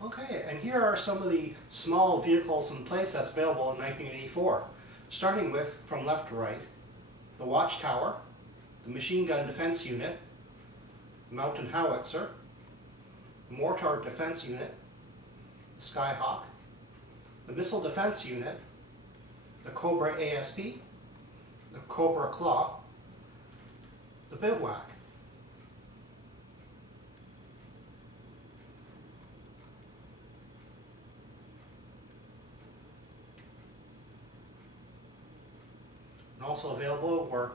Okay, and here are some of the small vehicles and playsets available in 1984. Starting with, from left to right, the Watchtower, the Machine Gun Defense Unit, the Mountain Howitzer, the Mortar Defense Unit, the Skyhawk, the Missile Defense Unit, the Cobra ASP, the Cobra CLAW, the Bivouac. And also available were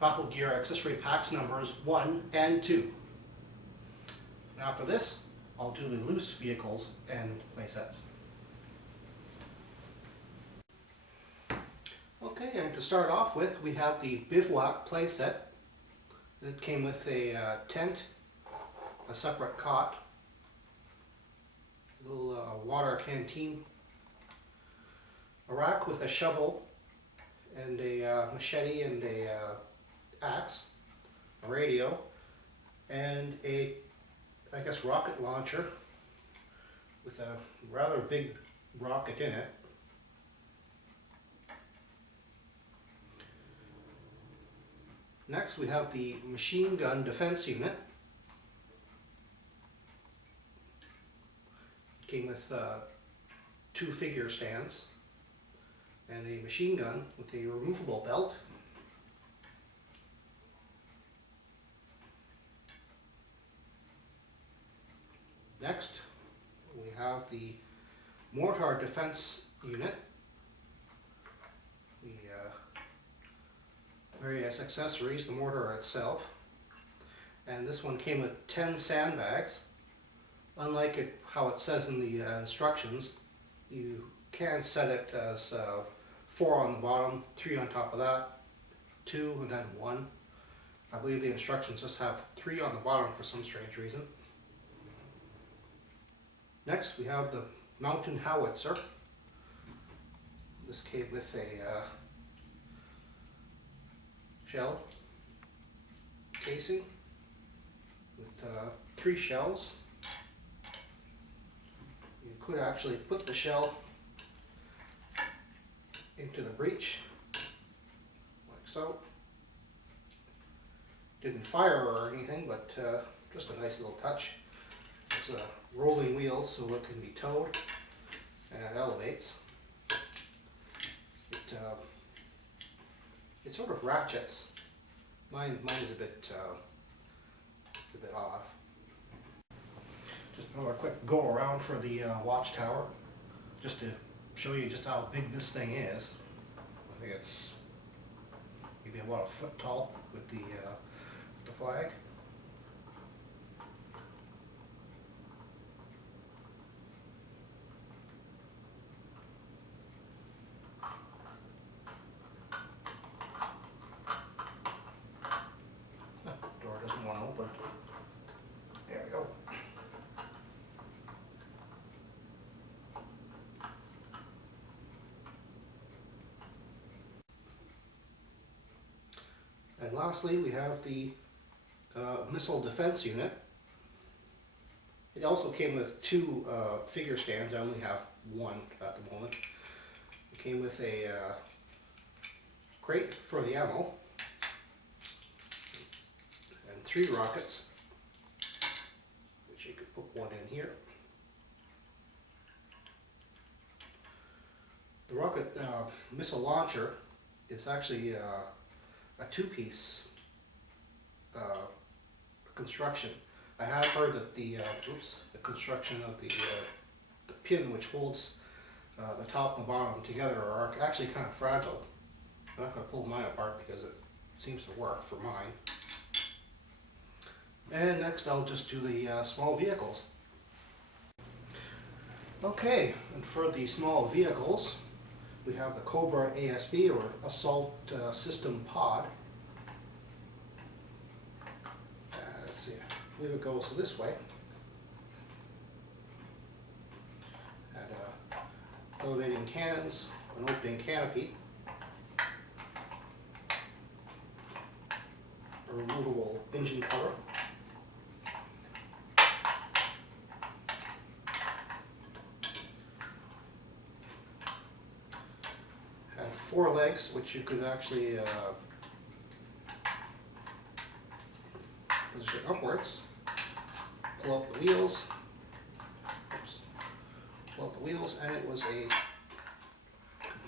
Battle Gear accessory packs numbers 1 and 2. And after this, I'll do the loose vehicles and playsets. Okay, and to start off with, we have the Bivouac playset. It came with a tent, a separate cot, a little water canteen, a rack with a shovel, and a machete and a axe, a radio, and a, I guess, rocket launcher with a rather big rocket in it. Next we have the Machine Gun Defense Unit. It came with 2 figure stands and a machine gun with a removable belt. Next, we have the Mortar Defense Unit, the various accessories, the mortar itself, and this one came with 10 sandbags. Unlike how it says in the instructions, you can set it as 4 on the bottom, 3 on top of that, 2 and then 1. I believe the instructions just have 3 on the bottom for some strange reason. Next we have the Mountain Howitzer. This came with a shell casing with 3 shells. You could actually put the shell into the breech, like so. Didn't fire or anything, but just a nice little touch. It's a rolling wheel, so it can be towed, and it elevates. It sort of ratchets. Mine is a bit off. Just another quick go around for the Watchtower, just to show you just how big this thing is. I think it's maybe about a foot tall with the flag. Door doesn't want to open. There we go. And lastly, we have the Missile Defense Unit. It also came with 2 figure stands. I only have 1 at the moment. It came with a crate for the ammo and 3 rockets, which you could put 1 in here. The rocket missile launcher is actually a 2-piece construction. I have heard that the construction of the pin which holds the top and the bottom together are actually kind of fragile. I'm not going to pull mine apart because it seems to work for mine. And next I'll just do the small vehicles. Okay, and for the small vehicles, we have the Cobra ASP, or Assault System Pod. Let's see, I believe it goes this way. Had elevating cannons, an opening canopy, a removable engine cover, 4 legs, which you could actually position upwards, pull out the wheels, pull out the wheels, and it was could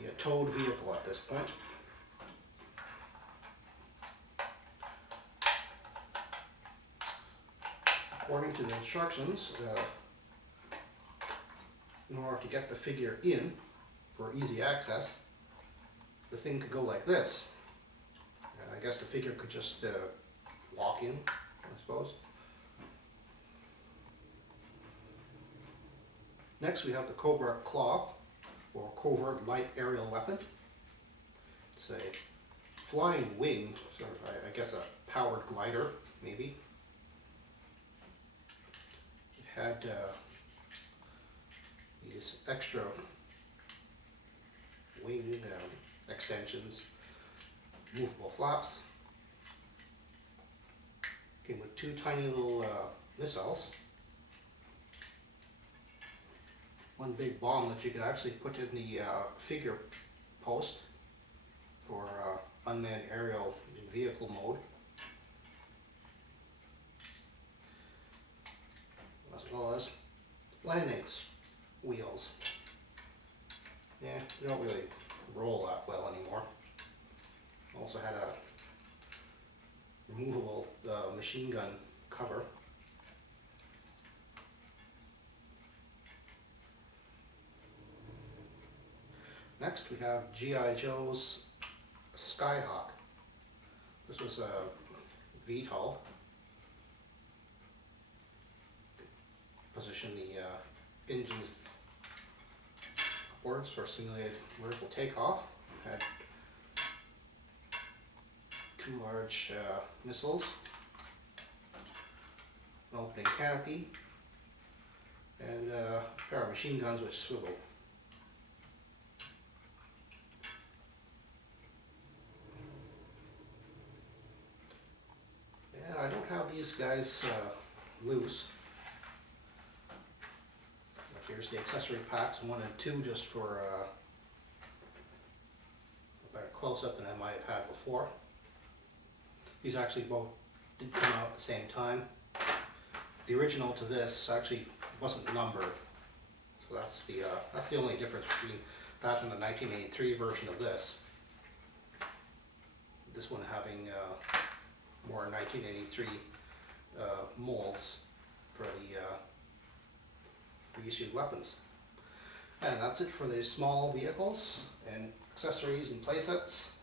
be a towed vehicle at this point. According to the instructions, in order to get the figure in for easy access, the thing could go like this. And I guess the figure could just walk in, I suppose. Next we have the Cobra CLAW, or Covert Light Aerial Weapon. It's a flying wing, sort of, I guess a powered glider, maybe. It had these extra wing extensions, movable flaps. Came with 2 tiny little missiles. 1 big bomb that you could actually put in the figure post for unmanned aerial vehicle mode, as well as landing wheels. Yeah, they don't really roll that well anymore. Also had a removable machine gun cover. Next we have G.I Joe's Skyhawk. This was a VTOL. Position the engines upwards for simulated vertical takeoff. Had 2 large missiles, an opening canopy, and a pair of machine guns which swivel. And I don't have these guys loose. Here's the accessory packs 1 and 2, just for a better close-up than I might have had before. These actually both did come out at the same time. The original to this actually wasn't numbered, so that's the only difference between that and the 1983 version of this. This one having more 1983 molds for the reissued weapons. And that's it for the small vehicles and accessories and playsets.